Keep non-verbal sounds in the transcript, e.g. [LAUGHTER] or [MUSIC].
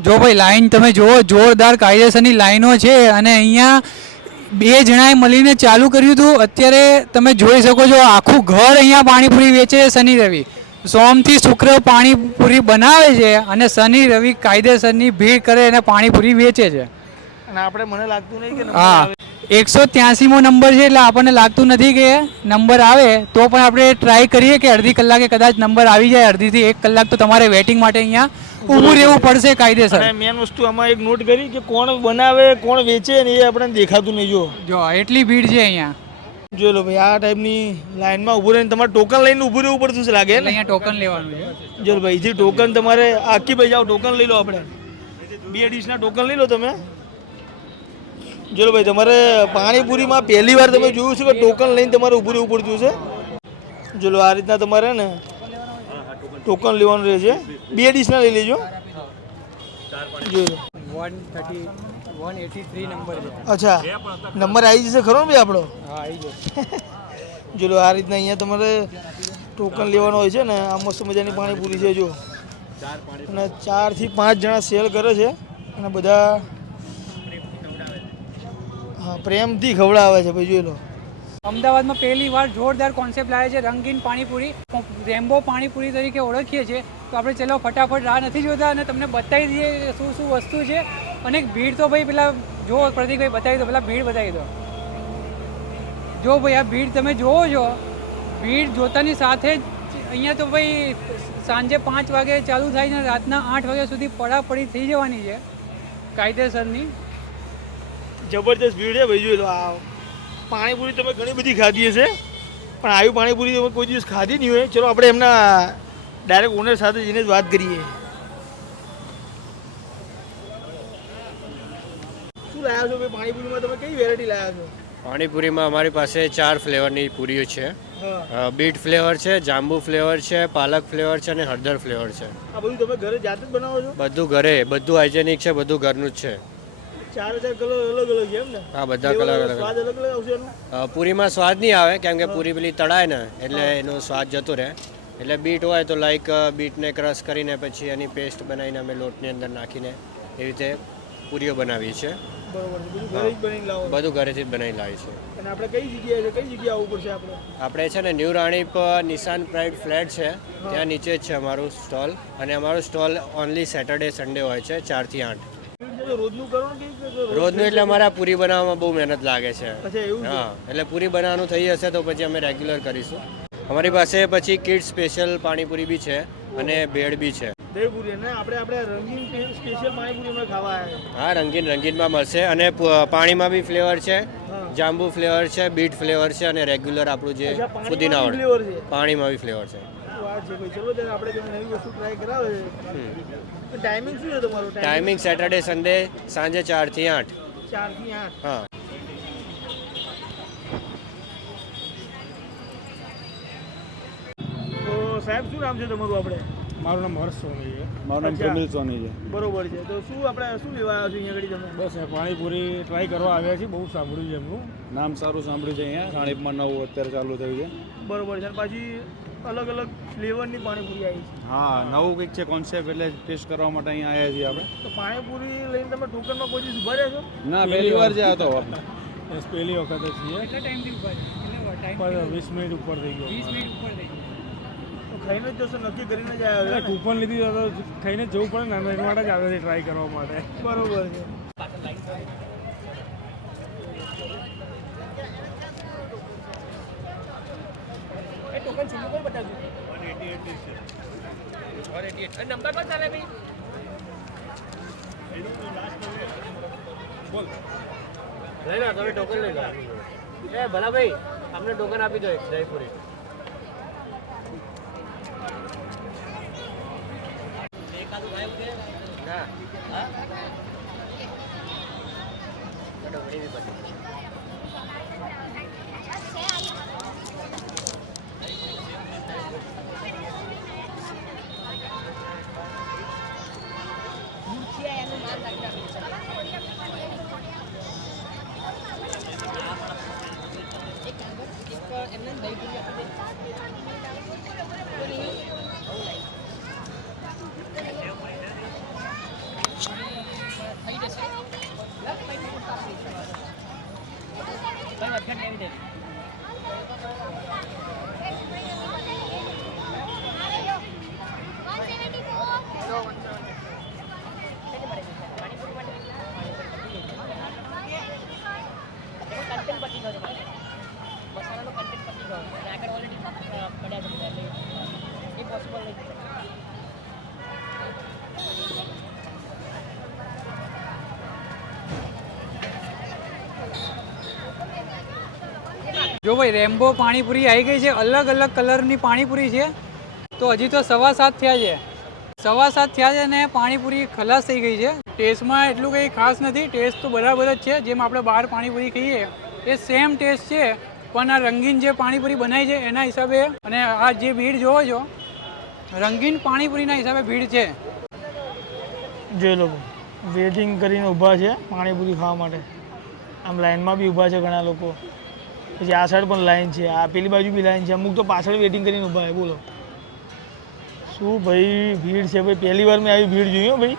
જો ભાઈ લાઈન તમે જુઓ જોરદાર કાયદેસરની લાઈનો છે અને અહીંયા બે જણાએ મળીને ચાલુ કર્યું હતું. અત્યારે તમે જોઈ શકો છો આખું ઘર અહીંયા પાણીપુરી વેચે છે શનિ રવિ. સોમથી શુક્ર પાણીપુરી બનાવે છે અને શનિ રવિ કાયદેસરની ભીડ કરે અને પાણીપુરી વેચે છે. અને આપણે મને લાગતું નહીં કે હા. એકસો ત્યાસીમો નંબર છે એટલે આપણને લાગતું નથી કે નંબર આવે. તો પણ આપણે ટ્રાય કરીએ કે અડધી કલાકે કદાચ નંબર આવી જાય. અડધીથી એક કલાક તો તમારે વેટિંગ માટે અહીંયા ઊભું રહેવું પડશે કાયદેસર. અને મેન વસ્તુ આમાં એક નોટ કરી કે કોણ બનાવે કોણ વેચે ને એ આપણે દેખાતું નહીં જો. જો એટલી ભીડ છે અહીંયા. જોઈ લો ભાઈ આ ટાઈપની લાઈનમાં ઊભું રહીને તમારે ટોકન લઈને ઊભું રહેવું પડતું છે લાગે ને? અહીંયા ટોકન લેવાનું છે. જો ભાઈ જે ટોકન તમારે આખી ભાઈ જાઓ ટોકન લઈ લો આપણે. બે ડીશના ટોકન લઈ લો તમે. જો ભાઈ તમારે પાણીપુરીમાં પહેલી વાર તમે જોયું છે કે ટોકન લઈને તમારે ઊભું રહેવું પડતું છે? જો આ રીતના તમારે ને ટોકન લેવાનું રહે છે. બે ડીશના લઈ લેજો. અચ્છા. નંબર આવી જશે ખરો ને ભાઈ આપણો? જો [LAUGHS] આ રીતના અહીંયા તમારે ટોકન લેવાનું હોય છે ને આ મસ્ત મજાની પાણીપુરી છે જો. અને ચારથી પાંચ જણા સેલ કરે છે. અને બધા હા પ્રેમથી ખવડાવે છે ભાઈ જોઈ લો. અમદાવાદમાં પહેલી વાર જોરદાર કોન્સેપ્ટ લાવે છે, રંગીન પાણીપુરી રેમ્બો પાણીપુરી તરીકે ઓળખીએ છીએ. તો આપણે ચલો ફટાફટ રાહ નથી જોતા અને તમને બતાવી દઈએ શું શું વસ્તુ છે. અને ભીડ તો ભાઈ પેલા જો પ્રતિકભાઈ બતાવી દો, પેલા ભીડ બતાવી દો. જો ભાઈ આ ભીડ તમે જોવો છો, ભીડ જોતાની સાથે જ અહીંયા તો ભાઈ સાંજે પાંચ વાગે ચાલુ થાય ને રાતના આઠ વાગ્યા સુધી પડાપડી થઈ જવાની છે, કાયદેસરની. જબરદસ્ત ભીડ છે ભાઈ, જોઈ લો આ. પાણીપુરી તમે ઘણી બધી ખાધી હશે. પણ આવી પાણીપુરી તમે કોઈ દિવસ ખાધી નહીં હોય. ચલો આપણે એમના ડાયરેક્ટ ઓનર સાથે જઈને જ વાત કરીએ. શું લાયા છો ભાઈ? પાણીપુરીમાં તમે કઈ વેરાયટી લાયા છો? પાણીપુરીમાં અમારી પાસે ચાર ફ્લેવરની પૂરીઓ છે. બીટ ફ્લેવર છે જાંબુ ફ્લેવર છે પાલક ફ્લેવર છે અને હળદર ફ્લેવર છે. આ બધું તમે ઘરે જાતે જ બનાવો છો? બધું ઘરે બધું હાઇજેનિક છે બધું ઘરનું જ છે. ચાર હજાર કલર અલગ અલગ એમ ને? હા બધા કલર અલગ સ્વાદ અલગ અલગ આવશે એનો પૂરીમાં સ્વાદ નહીં આવે કેમ કે પૂરી પેલી તળાય ને એટલે એનો સ્વાદ જતો રહે. એટલે બીટ હોય તો લાઈક બીટને ક્રશ કરીને પછી એની પેસ્ટ બનાવીને અમે લોટની અંદર નાખીને એવી રીતે પૂરીઓ બનાવીએ છીએ. છે બધું ઘરેથી જ બનાવી લાવીએ છીએ. આપણે કઈ જગ્યાએ છે કઈ જગ્યાએ આવવું પડશે આપણે? આપણે છે ને ન્યૂ રાણીપ નિશાન પ્રાઇડ ફ્લેટ છે ત્યાં નીચે જ છે અમારું સ્ટોલ. અને અમારું સ્ટોલ ઓનલી સેટરડે સન્ડે હોય છે ચારથી આઠ. રોજનું કરો કે- કે રોજનું એટલે અમારા પૂરી બનાવવામાં બહુ મહેનત લાગે છે. હા એટલે પૂરી બનાવવાનું થઈ હશે તો પછી અમે રેગ્યુલર કરીશું. અમારી પાસે પછી કિડ સ્પેશિયલ પાણીપુરી બી છે અને ભેળ બી છે. હા રંગીન રંગીનમાં મળશે અને પાણીમાં બી ફ્લેવર છે જાંબુ ફ્લેવર છે બીટ ફ્લેવર છે અને રેગ્યુલર આપણું જે અચ્છા, પાણીમાં બી ફ્લેવર છે. પાણીમાં બી છે? વાત ચલો આપણે તમે નવી વસ્તુ ટ્રાય કરાવે છે. ટાઈમિંગ શું છે તમારો? ટાઈમિંગ સેટરડે સન્ડે સાંજે ચારથી આઠ. ચારથી આઠ? હા. તો સાહેબ શું નામ છે તમારું આપણે? મારું નામ હર્ષ સોની છે. મારું નામ. પ્રમિલ સોની છે. બરોબર છે. તો શું આપણે શું લેવા આવ્યા છો અહીંયા આગળ તમે? બસ પાણીપુરી ટ્રાય કરવા આવ્યા છીએ. બહુ સાંભળ્યું છે એમનું. નામ સારું સાંભળ્યું છે અહીંયા. રાણીપમાં નવું અત્યારે ચાલુ થયું છે. બરોબર છે. અને પાછી અલગ અલગ ફ્લેવરની પાણીપુરી આવી છે. હા નવું કંઈક છે કોન્સેપ્ટ એટલે ટેસ્ટ કરવા માટે અહીંયા આવ્યા છીએ આપણે. તો પાણીપુરી લઈને તમે ટોકનમાં કોઈ દિવસ ઊભા રહ્યા છો ના પહેલી વાર છે હતો પહેલી વખત જ છીએ. કેટલા ટાઈમથી ઊભા કેટલા વીસ મિનિટ ઉપર થઈ ગયો. વીસ મિનિટ ઉપર થઈ ગયું. ખાઈને જ જશો નક્કી કરીને જ આવ્યા એટલે કૂપન લીધી તો ખાઈને જ જવું પડે ને એના માટે જ આવે છે ટ્રાય કરવા માટે. બરોબર છે. દુકાન છેલ્લું પણ બતાવજો અને નંબર પણ ચાલે ભાઈ બોલ લઈ લો તમે ટોકન લઈ લો એ ભલા ભાઈ અમને ટોકન આપી દો એક જયપુરી ના હા ડબડી બી બની થઈ જશે ભાઈ વધઘટ લેવી દેવી જો ભાઈ, રેમ્બો પાણીપુરી આવી ગઈ છે, અલગ અલગ કલરની પાણીપુરી છે. તો હજી તો સવા સાત થયા છે. સવા સાત થયા છે ને પાણીપુરી ખલાસ થઈ ગઈ છે. ટેસ્ટમાં એટલું કંઈ ખાસ નથી, ટેસ્ટ તો બરાબર જ છે. જેમ આપણે બહાર પાણીપુરી ખાઈએ, એ સેમ ટેસ્ટ છે, પણ આ રંગીન જે પાણીપુરી બનાવી છે, એના હિસાબે અને આ જે ભીડ જોવો છો, રંગીન પાણીપુરીના હિસાબે ભીડ છે. જે લો વેટિંગ કરીને ઊભા છે પાણીપુરી ખાવા માટે. આમ લાઇનમાં બી ઊભા છે ઘણા લોકો. પછી આ સાઈડ પણ લાઈન છે, આ પેલી બાજુ બી લાઈન છે. અમુક તો પાછળ વેટિંગ કરીને ઊભા હોય બોલો. શું ભાઈ, ભીડ છે ભાઈ? પહેલી વાર મેં આવી ભીડ જોઈ હો ભાઈ.